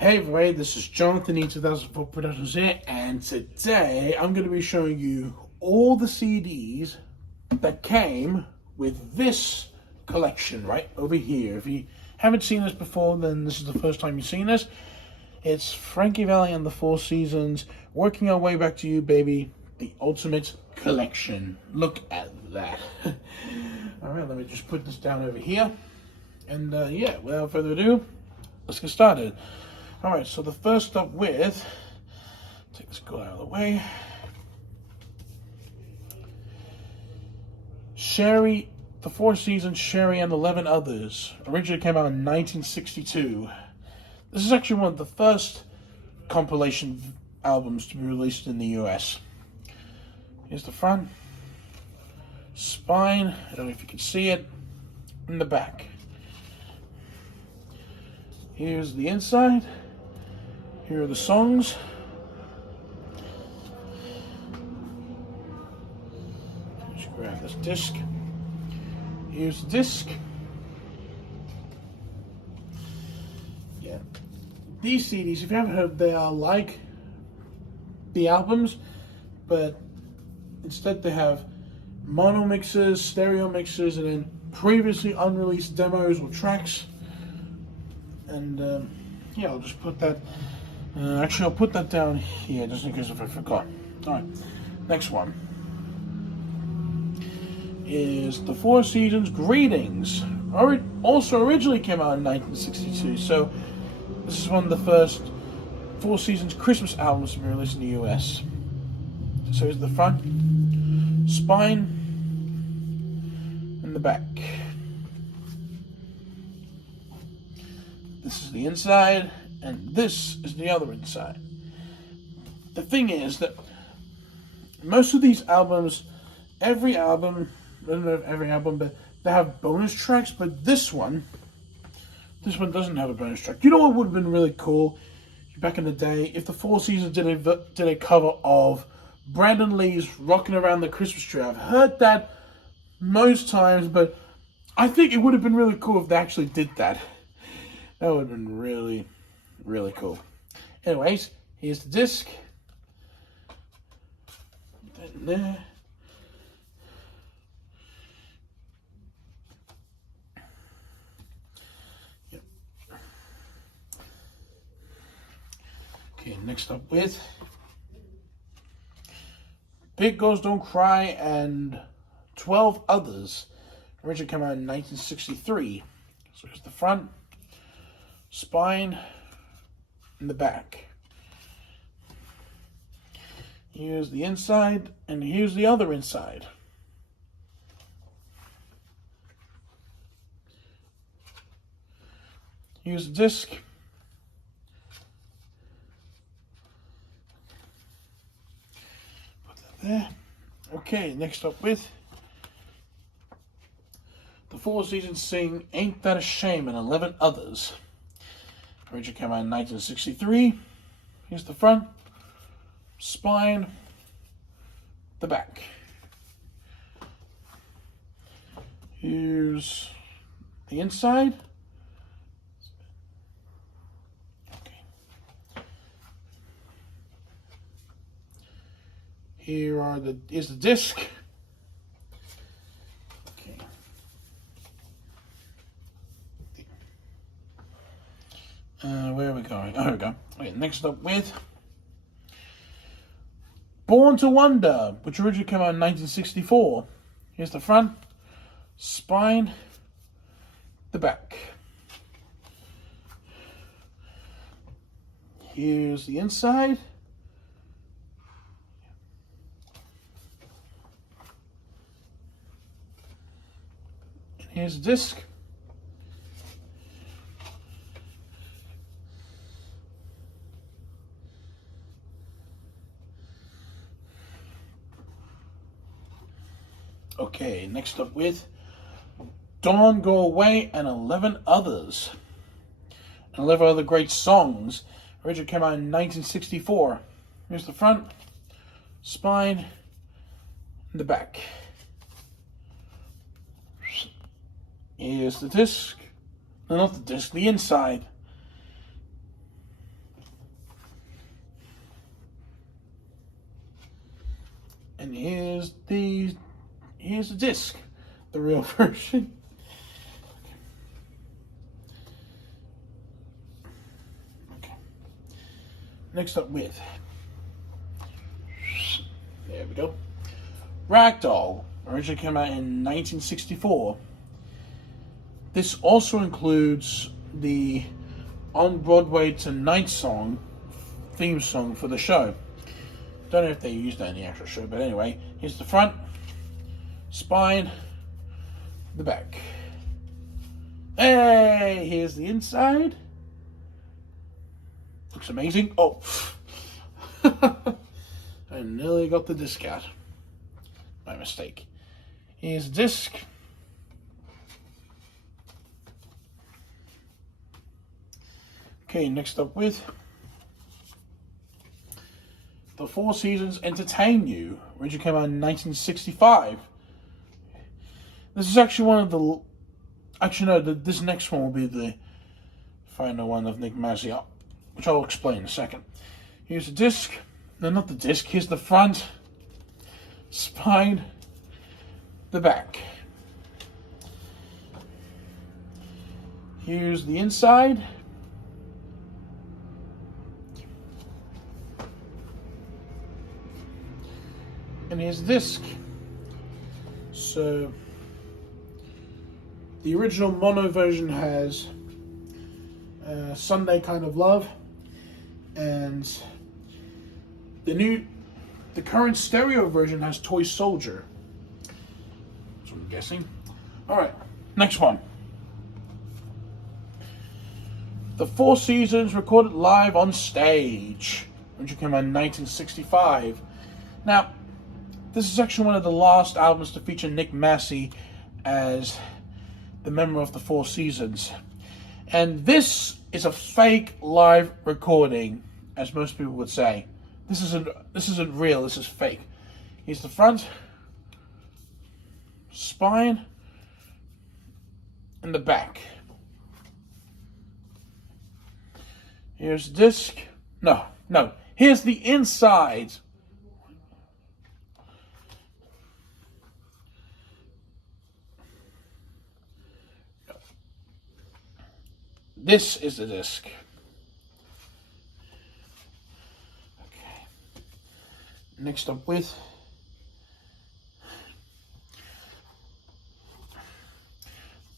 Hey everybody, this is Jonathan E2004 Productions here, and today I'm going to be showing you all the CDs that came with this collection right over here. If you haven't seen this before, then this is the first time you've seen this. It's Frankie Valli and the Four Seasons, working our way back to you, baby. The ultimate collection. Look at that. Alright, let me just put this down over here. And yeah, without further ado, let's get started. Alright, so the first up with, take this guy out of the way. Sherry, the Four Seasons, Sherry and 11 Others. Originally came out in 1962. This is actually one of the first compilation albums to be released in the US. Here's the front. Spine, I don't know if you can see it. In the back. Here's the inside. Here are the songs. Just grab this disc. Here's the disc. Yeah. These CDs, if you haven't heard, they are like the albums, but instead they have mono mixes, stereo mixes, and then previously unreleased demos or tracks. And yeah, I'll just put that. Actually, I'll put that down here just in case if I forgot. All right, next one is the Four Seasons Greetings. Also originally came out in 1962, so this is one of the first Four Seasons Christmas albums to be released in the US. So here's the front, spine, and the back. This is the inside, and this is the other inside. The thing is that most of these albums, every album, I don't know if every album, but they have bonus tracks, but this one doesn't have a bonus track. You know what would have been really cool back in the day? If the Four Seasons did a cover of Brandon Lee's Rockin' Around the Christmas Tree. I've heard that most times, but I think it would have been really cool if they actually did that. That would have been really, really cool. Anyways, here's the disc. Put that in there. Yep. Okay, next up with Big Girls Don't Cry and 12 Others. Originally came out in 1963. So here's the front, spine, and the back. Here's the inside, and here's the other inside. Here's the disc. Put that there. Okay, next up with the Four Seasons sing Ain't That a Shame and 11 Others. Originally came out in 1963. Here's the front, spine, the back. Here's the inside. Okay. Here's the disc. Where are we going? Oh, here we go. Okay, next up with Born to Wonder, which originally came out in 1964. Here's the front, spine, the back. Here's the inside. And here's the disc. Okay, next up with Dawn Go Away and 11 Others. And 11 other great songs. Originally came out in 1964. Here's the front, spine, and the back. Here's the disc. No, not the disc, the inside. And here's the disc, the real version. Okay. Next up with, there we go, Ragdoll. Originally came out in 1964. This also includes the On Broadway Tonight song, theme song for the show. Don't know if they used that in the actual show, but anyway, here's the front, spine, the back. Hey, here's the inside. Looks amazing. Oh, I nearly got the disc out. My mistake. Here's the disc. Okay, next up with The Four Seasons Entertain You, which came out in 1965. This is actually one of the... Actually, no, this next one will be the final one of Nick Massey, which I'll explain in a second. Here's the disc. No, not the disc. Here's the front, spine, the back. Here's the inside. And here's the disc. So the original mono version has Sunday Kind of Love, and the current stereo version has Toy Soldier. That's what I'm guessing. Alright, next one. The Four Seasons recorded live on stage, which came out in 1965. Now, this is actually one of the last albums to feature Nick Massey as the member of the Four Seasons. And this is a fake live recording, as most people would say. This isn't real, this is fake. Here's the front, spine, and the back. Here's the disc. No. Here's the inside. This is the disc. Okay. Next up with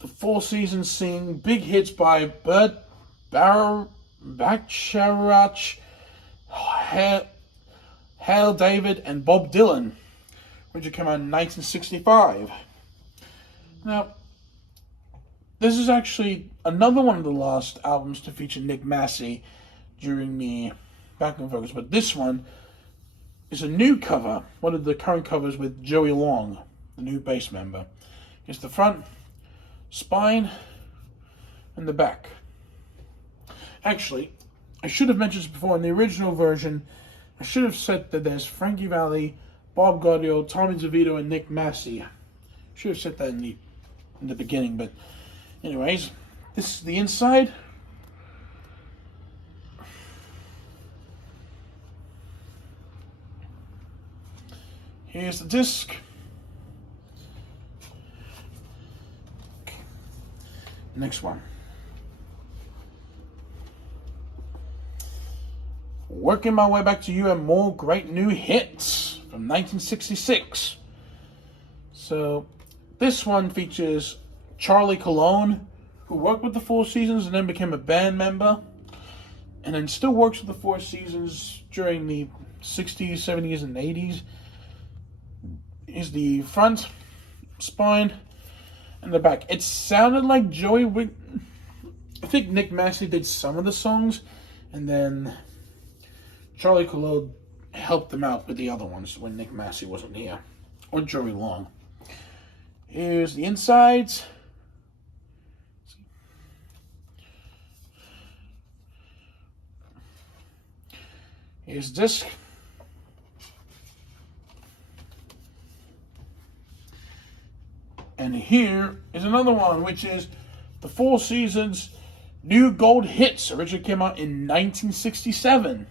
The Four Seasons sing big hits by Burt Bacharach, Hale David, and Bob Dylan, which came out in 1965. Now, this is actually another one of the last albums to feature Nick Massey during the backing vocals, but this one is a new cover, one of the current covers with Joey Long, the new bass member. Here's the front, spine, and the back. Actually, I should have mentioned this before. In the original version, I should have said that there's Frankie Valli, Bob Gaudio, Tommy DeVito, and Nick Massey. Should have said that in the beginning, but anyways, this is the inside. Here's the disc. Okay. Next one. Working My Way Back to You and More Great New Hits from 1966. So this one features Charlie Colon, who worked with the Four Seasons and then became a band member, and then still works with the Four Seasons during the 60s, 70s, and 80s. Here's the front, spine, and the back. It sounded like I think Nick Massey did some of the songs, and then Charlie Colon helped them out with the other ones when Nick Massey wasn't here, or Joey Long. Here's the insides. Here's the disc. And here is another one, which is the Four Seasons New Gold Hits. Originally came out in 1967.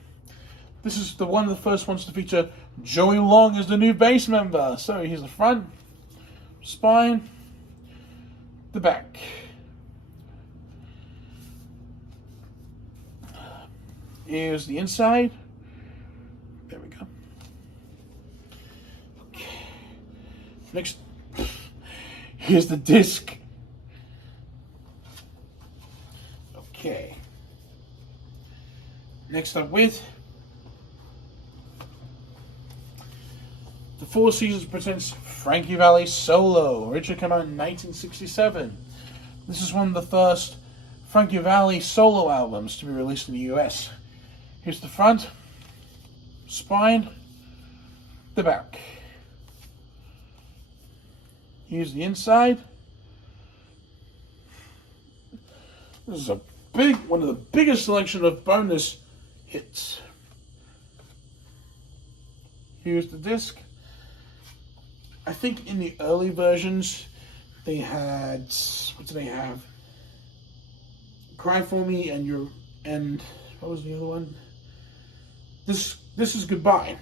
This is one of the first ones to feature Joey Long is the new bass member. So here's the front, spine, the back. Here's the inside. There we go. Okay. Next, here's the disc. Okay. Next up with The Four Seasons presents Frankie Valli Solo. Originally came out in 1967. This is one of the first Frankie Valli solo albums to be released in the US. Here's the front, spine, the back. Here's the inside. This is one of the biggest selection of bonus hits. Here's the disc. I think in the early versions they had, what did they have? Cry For Me and what was the other one? This Is Goodbye.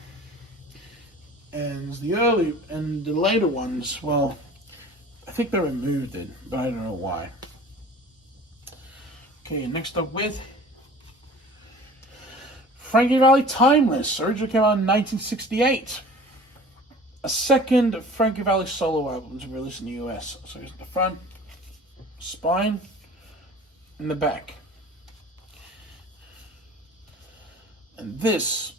And the later ones, well, I think they removed it, but I don't know why. Okay, next up with Frankie Valli Timeless. Originally came out in 1968. A second Frankie Valli solo album to be released in the US. So here's the front, spine, and the back. And this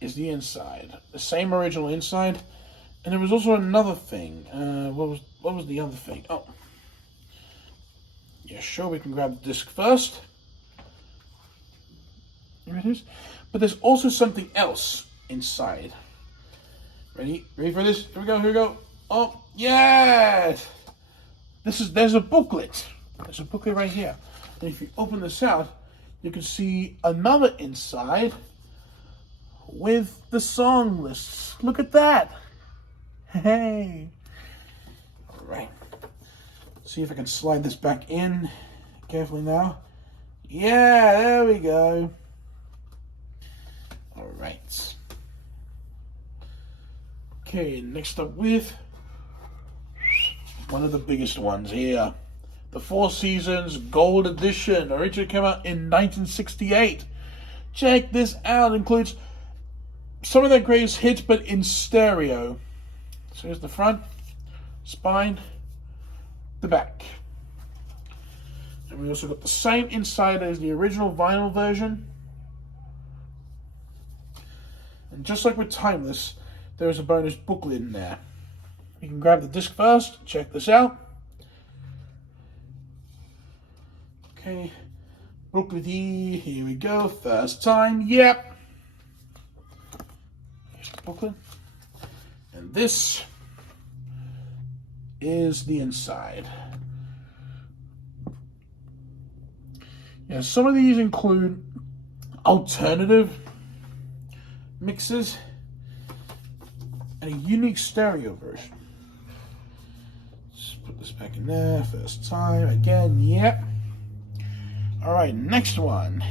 is the inside. The same original inside. And there was also another thing. What was the other thing? Oh. Yeah, sure, we can grab the disc first. Here it is. But there's also something else inside. Ready for this? Here we go. Oh, yeah! There's a booklet. There's a booklet right here. And if you open this out, you can see another inside with the song lists. Look at that. Hey. All right. See if I can slide this back in carefully now. Yeah, there we go. All right. Okay, next up with one of the biggest ones here. The Four Seasons Gold Edition. Originally came out in 1968. Check this out. It includes some of their greatest hits, but in stereo. So here's the front, spine, the back. And we also got the same inside as the original vinyl version. And just like with Timeless, there is a bonus booklet in there. You can grab the disc first. Check this out. Okay, booklet, here we go. First time, yep. Here's the booklet. And this is the inside. Yeah, some of these include alternative mixes and a unique stereo version. Let's put this back in there. First time, again, yep. All right, next one.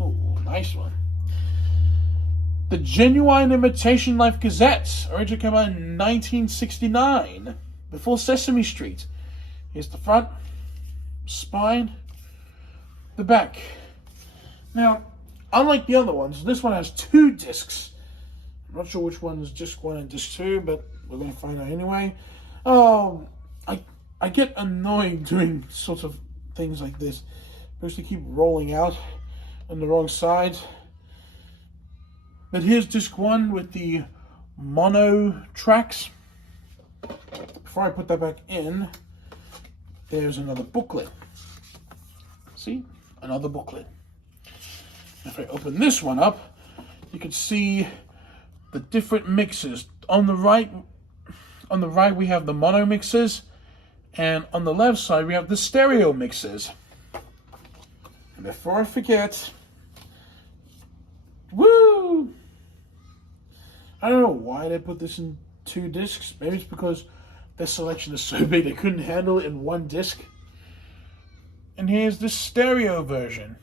Oh, nice one. The Genuine Imitation Life Gazette. Originally came out in 1969, before Sesame Street. Here's the front, spine, the back. Now, unlike the other ones, this one has two discs. I'm not sure which one is disc 1 and disc 2, but we're going to find out anyway. I get annoyed doing sort of things like this because they keep rolling out on the wrong side. But here's disc 1 with the mono tracks. Before I put that back in, there's another booklet. See? Another booklet. If I open this one up, you can see the different mixes. On the right we have the mono mixes, and on the left side we have the stereo mixes. And before I forget, woo! I don't know why they put this in 2 discs. Maybe it's because their selection is so big they couldn't handle it in 1 disc. And here's the stereo version.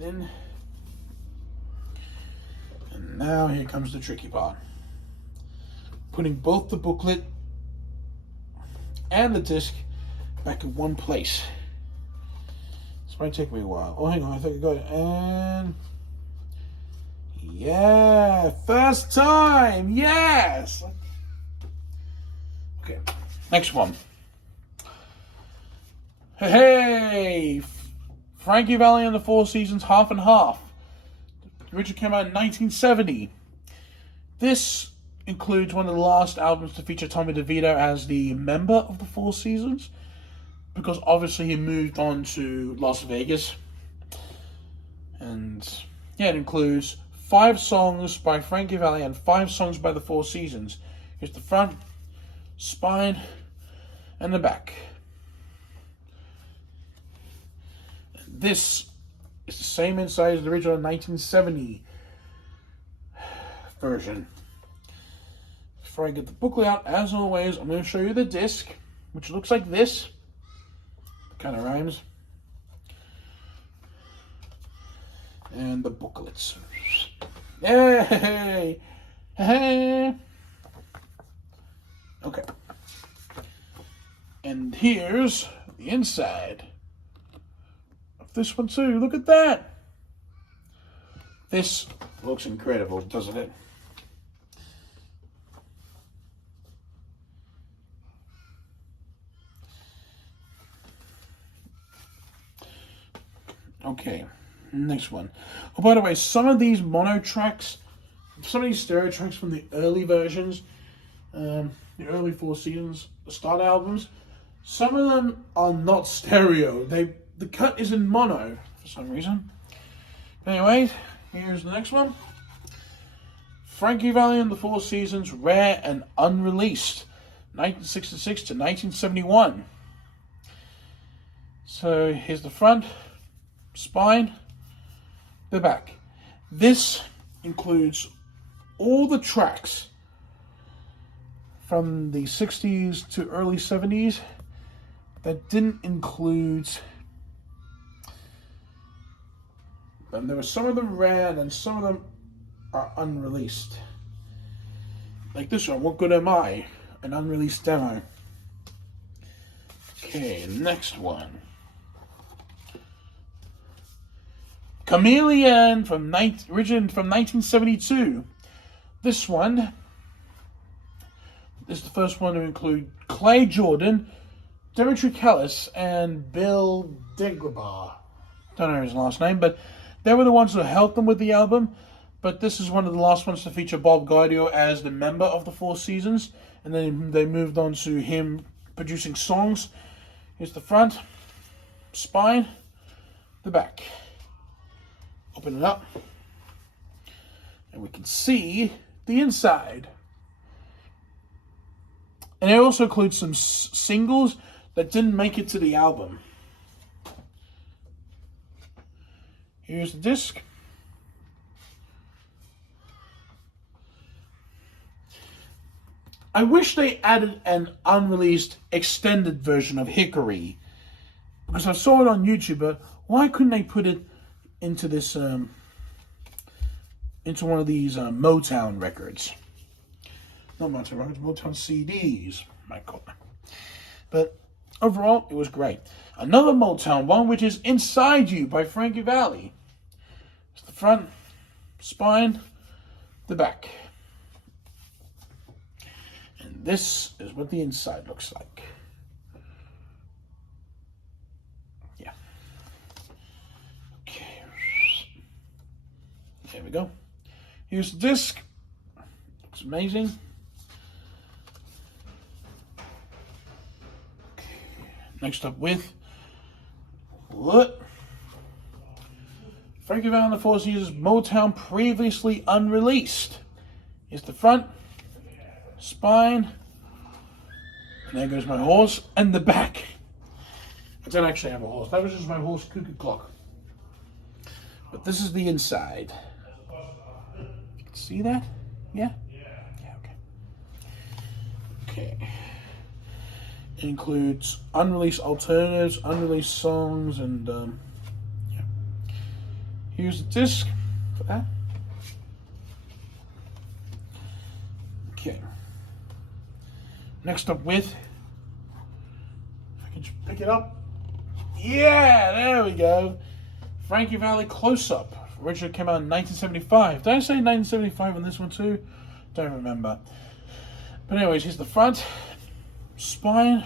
And now here comes the tricky part. Putting both the booklet and the disc back in one place. This might take me a while. Oh, hang on, I think I got it. And yeah, first time, yes. Okay, next one. Hey, Frankie Valli and the Four Seasons, Half and Half. The original came out in 1970. This includes one of the last albums to feature Tommy DeVito as the member of the Four Seasons, because obviously he moved on to Las Vegas. And yeah, it includes 5 songs by Frankie Valli and 5 songs by the Four Seasons. Here's the front, spine, and the back. This is the same inside as the original 1970 version. Before I get the booklet out, as always, I'm going to show you the disc, which looks like this. Kind of rhymes. And the booklets. Yay! Hey! Okay. And here's the inside of this one too. Look at that! This looks incredible, doesn't it? Okay, next one. Oh, by the way, some of these mono tracks, some of these stereo tracks from the early versions, the early Four Seasons start albums, some of them are not stereo. The cut is in mono for some reason. Anyway, here's the next one. Frankie Valli and the Four Seasons, rare and unreleased, 1966 to 1971. So here's the front, spine, the back. This includes all the tracks from the 60s to early 70s that didn't include, and there were some of them rare and some of them are unreleased. Like this one, What Good Am I? An unreleased demo. Okay, next one. Chameleon originated from 1972. This one is the first one to include Clay Jordan, Dimitri Callis, and Bill Diglabar. Don't know his last name, but they were the ones who helped them with the album. But this is one of the last ones to feature Bob Gaudio as the member of the Four Seasons, and then they moved on to him producing songs. Here's the front, spine, the back. Open it up, and we can see the inside. And it also includes some singles that didn't make it to the album. Here's the disc. I wish they added an unreleased extended version of Hickory, because I saw it on YouTube, but why couldn't they put it into this, into one of these Motown records? Not Motown records, Motown CDs, might call them. But overall, it was great. Another Motown one, which is Inside You by Frankie Valli. It's the front, spine, the back. And this is what the inside looks like. Yeah. Okay. There we go. Here's the disc. Looks amazing. Okay. Next up with what? Frankie Valli and the Four Seasons Motown previously unreleased. Here's the front, spine, and there goes my horse, and the back. I don't actually have a horse. That was just my horse cuckoo clock. But this is the inside. You can see that? Yeah? Yeah, okay. Okay. It includes unreleased alternatives, unreleased songs, and yeah. Here's the disc for that. Okay. Next up with, if I can just pick it up. Yeah, there we go. Frankie Valli Close-Up. Originally came out in 1975. Did I say 1975 on this one too? Don't remember. But anyways, here's the front, spine,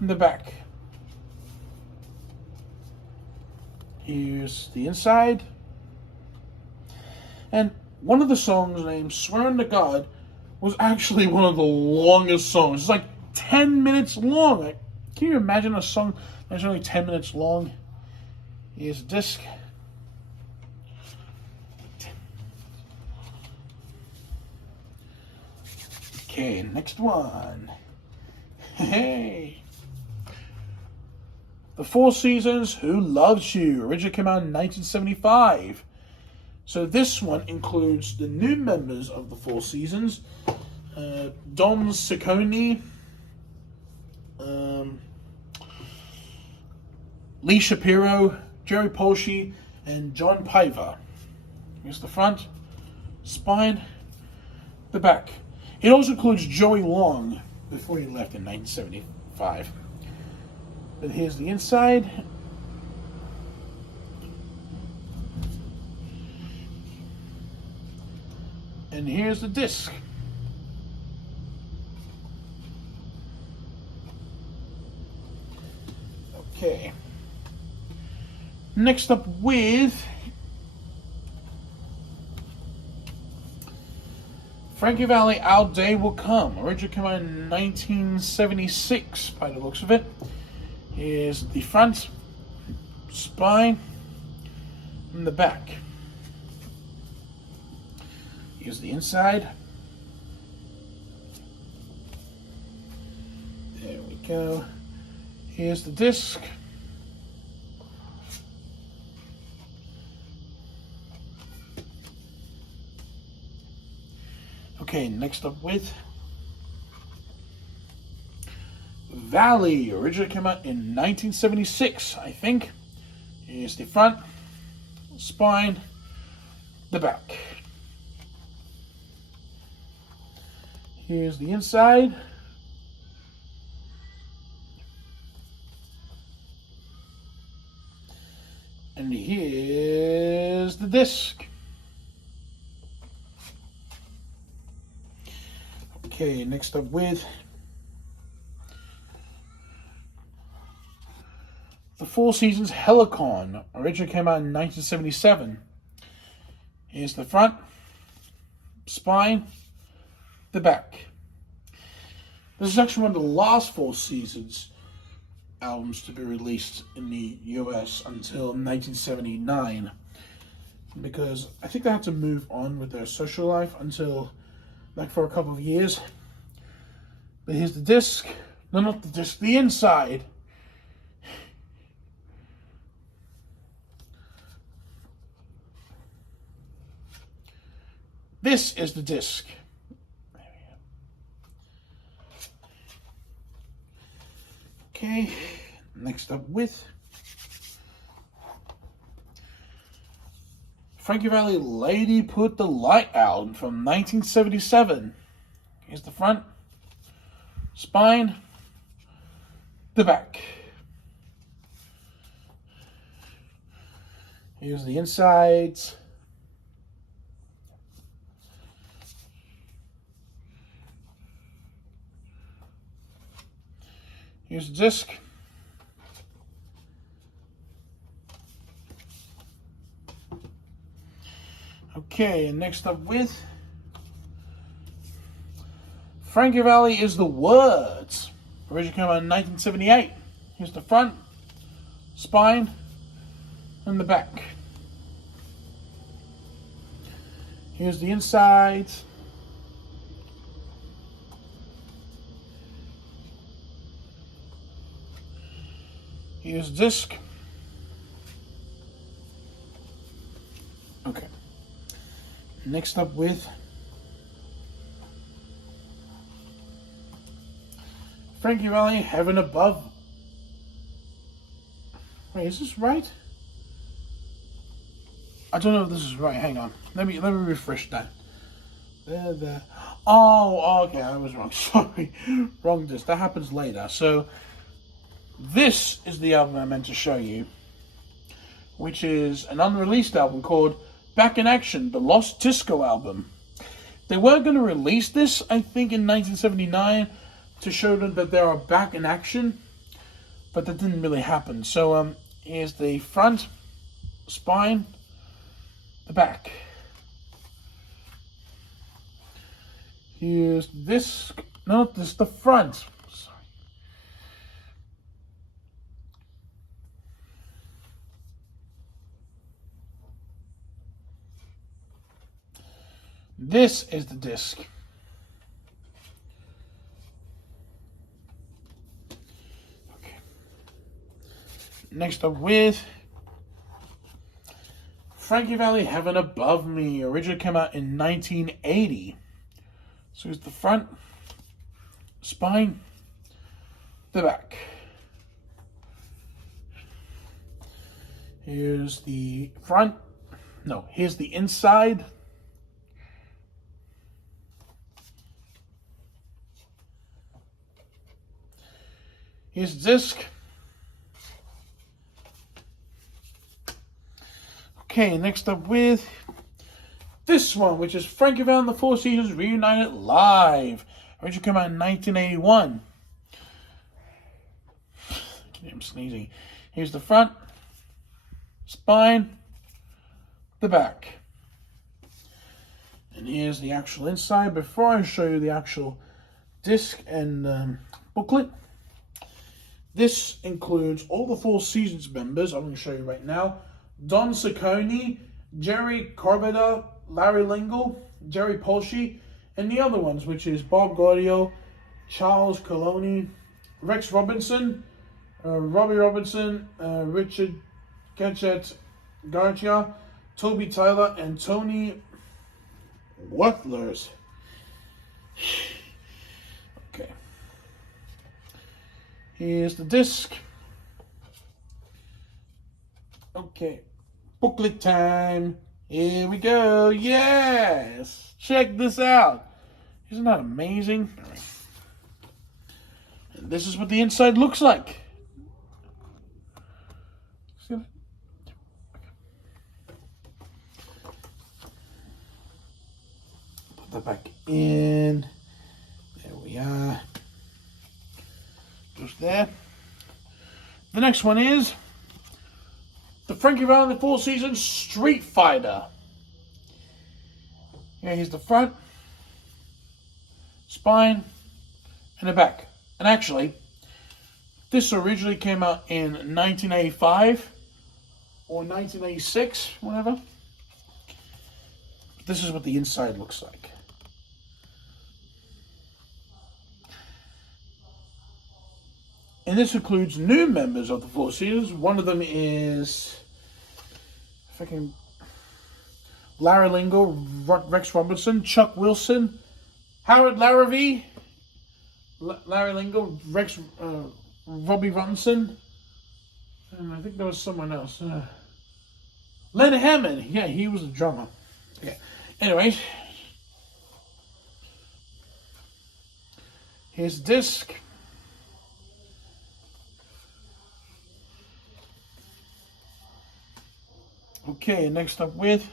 and the back. Here's the inside. And one of the songs named Swearing to God was actually one of the longest songs. It's like 10 minutes long. Like, can you imagine a song that's only 10 minutes long? Here's a disc. Okay, next one. Hey. The Four Seasons, Who Loves You? Originally came out in 1975. So this one includes the new members of the Four Seasons. Dom Ciccone, Lee Shapiro, Jerry Polsky, and John Piver. Here's the front, spine, the back. It also includes Joey Long before he left in 1975. But here's the inside. And here's the disc. Okay. Next up with Frankie Valli, Our Day Will Come. Originally came out in 1976 by the looks of it. Here's the front, spine, and the back. Here's the inside. There we go. Here's the disc. Okay, next up with Valli. Originally came out in 1976, I think. Here's the front, spine, the back. Here's the inside. And here's the disc. Okay, next up with The Four Seasons Helicon. Originally came out in 1977. Here's the front, spine, the back. This is actually one of the last Four Seasons albums to be released in the US until 1979, because I think they had to move on with their social life until like for a couple of years. But here's the disc. No, not the disc, the inside. This is the disc. Okay, next up with Frankie Valli, Lady Put the Light Out from 1977. Here's the front, spine, the back. Here's the insides. Here's the disc. Okay, and next up with Frankie Valli is the Words. Originally came out in 1978. Here's the front, spine, and the back. Here's the insides. Here's the disc. Okay. Next up with Frankie Valli, Heaven Above. Wait, is this right? I don't know if this is right. Hang on. Let me refresh that. There. Oh, okay. I was wrong. Sorry. Wrong disc. That happens later. So, this is the album I meant to show you, which is an unreleased album called Back in Action, the Lost Disco album. They were going to release this, I think, in 1979 to show them that they are back in action, but that didn't really happen. So, here's the front, spine, the back. Here's this, no, this is the front. Sorry. This is the disc. Okay. Next up with Frankie Valli, Heaven Above Me. Originally came out in 1980. So here's the front, spine, the back. Here's the front. No, here's the inside. Here's the disc. Okay, next up with this one, which is Frankie Valli and the Four Seasons Reunited Live. Originally came out in 1981. I'm sneezing. Here's the front, spine, the back. And here's the actual inside. Before I show you the actual disc and booklet, this includes all the Four Seasons members. I'm going to show you right now. Don Ciccone, Jerry Corbetta, Larry Lingle, Jerry Polschi, and the other ones, which is Bob Gaudio, Charles Coloni, Rex Robinson, Robbie Robinson, Richard Getchet Garcia, Toby Tyler, and Tony Wutlers. Okay. Here's the disc. Okay. Booklet time. Here we go. Yes. Check this out. Isn't that amazing? And this is what the inside looks like. See that? Put that back in. There we are. Just there. The next one is the Frankie Valli and the Four Seasons Street Fighter. Yeah, here's the front, spine, and the back. And actually, this originally came out in 1985 or 1986, whatever. This is what the inside looks like. And this includes new members of the Four Seasons. One of them is, if I can, Larry Lingle, Rex Robinson, Chuck Wilson, Howard Larravie, Larry Lingle, Rex, Robbie Robinson, and I think there was someone else. Len Hammond, yeah, he was a drummer. Yeah. Anyways, here's the disc. Okay, next up with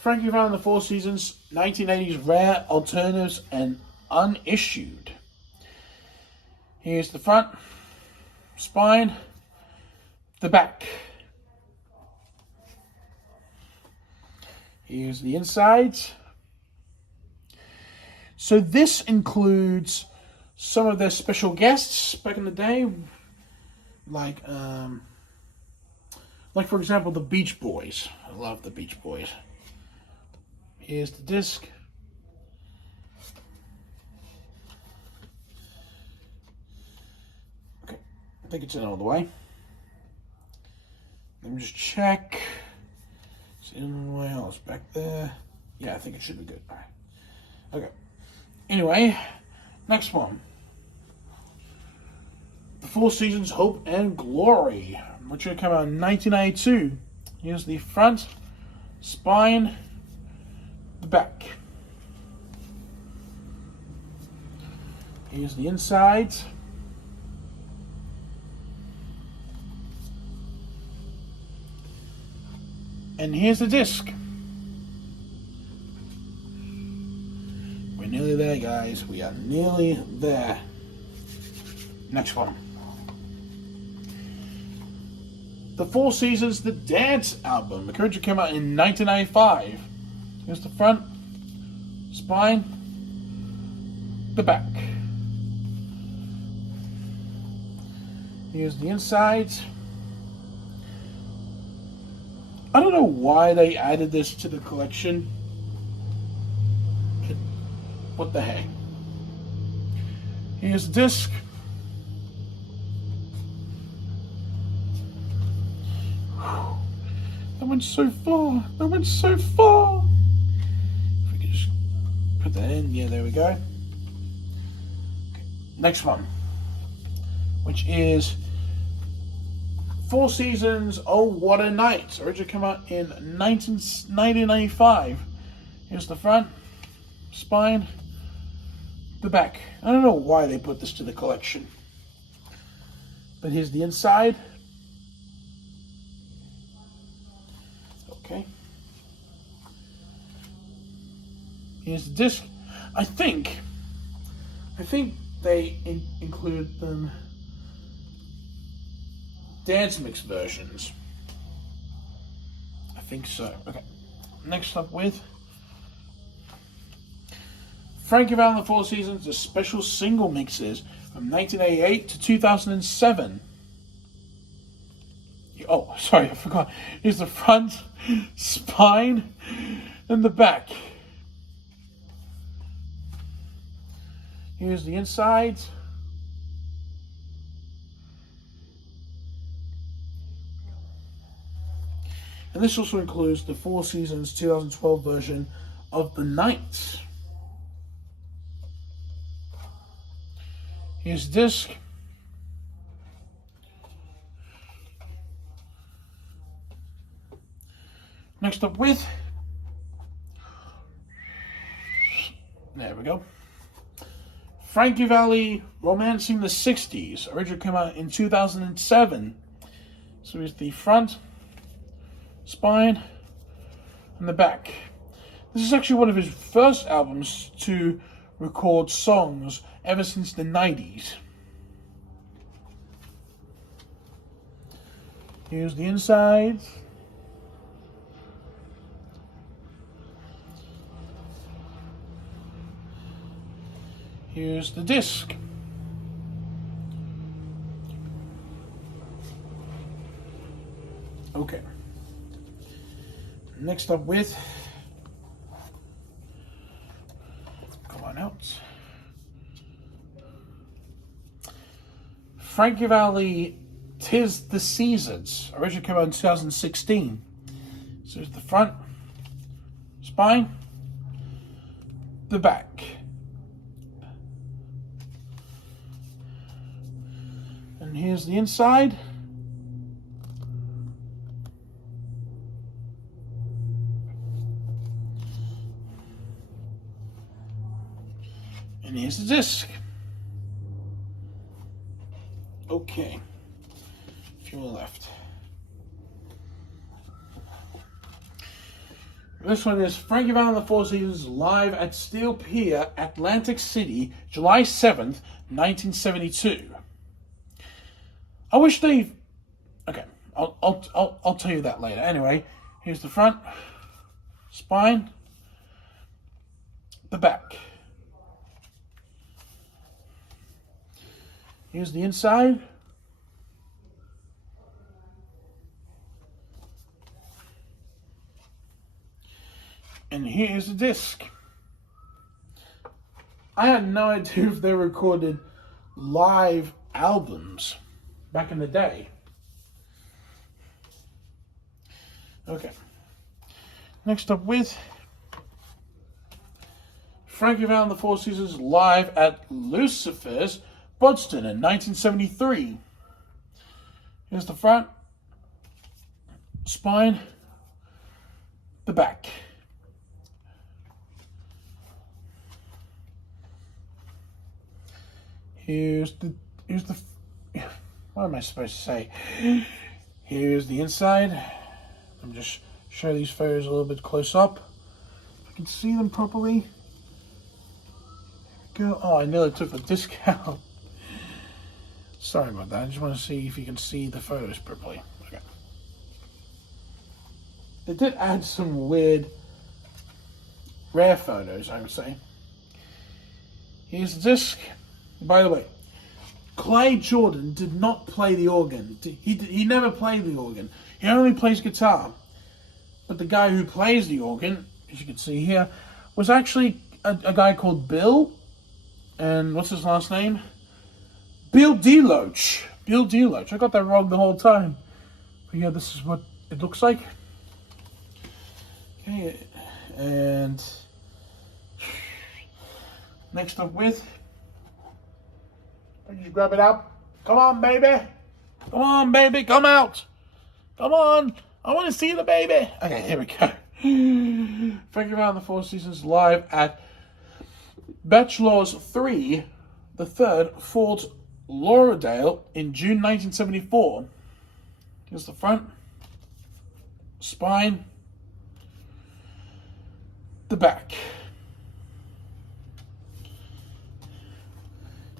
Frankie Valli and the Four Seasons, 1980s Rare, Alternatives, and Unissued. Here's the front, spine, the back. Here's the insides. So this includes some of their special guests back in the day, like for example, the Beach Boys. I love the Beach Boys. Here's the disc. Okay, I think it's in all the way. Let me just check. It's in the way else back there. Yeah, I think it should be good. All right. Okay. Anyway, next one. The Four Seasons Hope and Glory. which will come out in 1992. Here's the front, spine, the back. Here's the insides. And here's the disc. We're nearly there, guys. We are nearly there. Next one. The Four Seasons The Dance album. The original came out in 1995. Here's the front, spine, the back. Here's the insides. I don't know why they added this to the collection. What the heck? Here's the disc. That went so far. That went so far. If we could just put that in. Yeah, there we go. Okay. Next one, which is Four Seasons, Oh What a Night. Originally came out in 1995. Here's the front, spine, the back. I don't know why they put this to the collection. But here's the inside. Okay. Here's the disc. I think they include them dance mix versions. I think so. Okay. Next up with Frankie Valli and the Four Seasons, the special single mixes from 1988 to 2007. Oh, sorry, I forgot. Here's the front, spine, and the back. Here's the insides. And this also includes the Four Seasons 2012 version of The Night. Here's the disc. Next up with, there we go, Frankie Valli, Romancing the 60s. Originally came out in 2007. So here's the front, spine, and the back. This is actually one of his first albums to record songs ever since the 90s. Here's the insides. Here's the disc. Okay. Next up with, come on out, Frankie Valli, 'Tis the Seasons. Originally came out in 2016. So here's the front, spine, the back. And here's the inside. And here's the disc. Okay. A few more left. This one is Frankie Valli and the Four Seasons live at Steel Pier, Atlantic City, July 7th, 1972. I wish they. Okay, I'll tell you that later. Anyway, here's the front, spine, the back. Here's the inside. And here's the disc. I had no idea if they recorded live albums back in the day. Okay. Next up with Frankie Valli and the Four Seasons live at Lucifer's, Boston in 1973. Here's the front, spine, the back. Here's the what am I supposed to say? Here's the inside. I'm just show these photos a little bit close up. If I can see them properly. Go. Oh, I nearly took the disc out. Sorry about that. I just want to see if you can see the photos properly. Okay. They did add some weird, rare photos, I would say. Here's the disc. By the way, Clay Jordan did not play the organ. He never played the organ. He only plays guitar. But the guy who plays the organ, as you can see here, was actually a guy called Bill. And what's his last name? Bill DeLoach. Bill DeLoach. I got that wrong the whole time. But yeah, this is what it looks like. Okay, and next up with, you grab it out. Come on, baby. Come on, baby. Come out. Come on. I want to see the baby. Okay, here we go. Frankie Valli and the Four Seasons live at Bachelor's 3, the 3rd, Fort Lauderdale in June 1974. Here's the front, spine, the back.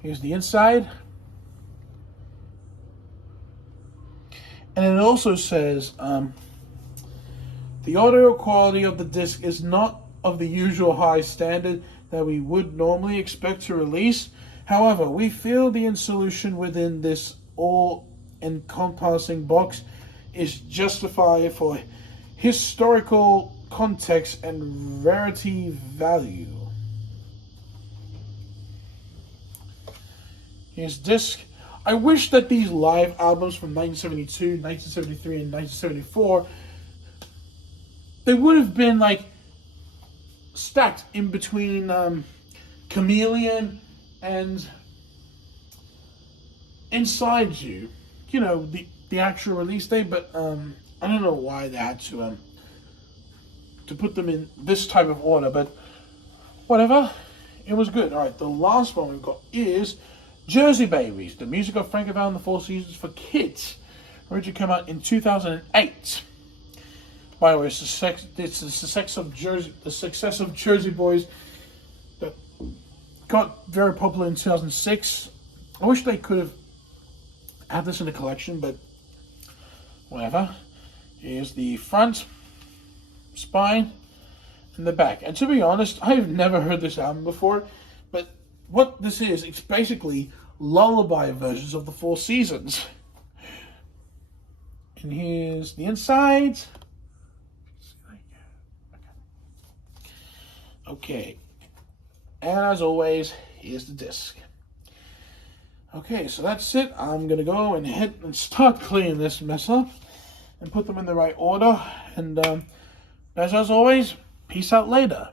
Here's the inside. And it also says, the audio quality of the disc is not of the usual high standard that we would normally expect to release. However, we feel the solution within this all-encompassing box is justified for historical context and rarity value. Here's disc. I wish that these live albums from 1972, 1973, and 1974, they would have been like stacked in between Chameleon and Inside You. You know, the actual release date, but I don't know why they had to put them in this type of order, but whatever. It was good. Alright, the last one we've got is Jersey Babies, the music of Frankie Valli and the Four Seasons for kids. Originally came out in 2008. By the way, it's the success of Jersey Boys that got very popular in 2006. I wish they could have had this in a collection, but whatever. Here's the front, spine, and the back. And to be honest, I've never heard this album before, but what this is, it's basically lullaby versions of the Four Seasons. And here's the inside. Okay. And as always, here's the disc. Okay, so that's it. I'm going to go and start cleaning this mess up and put them in the right order. And as always, peace out later.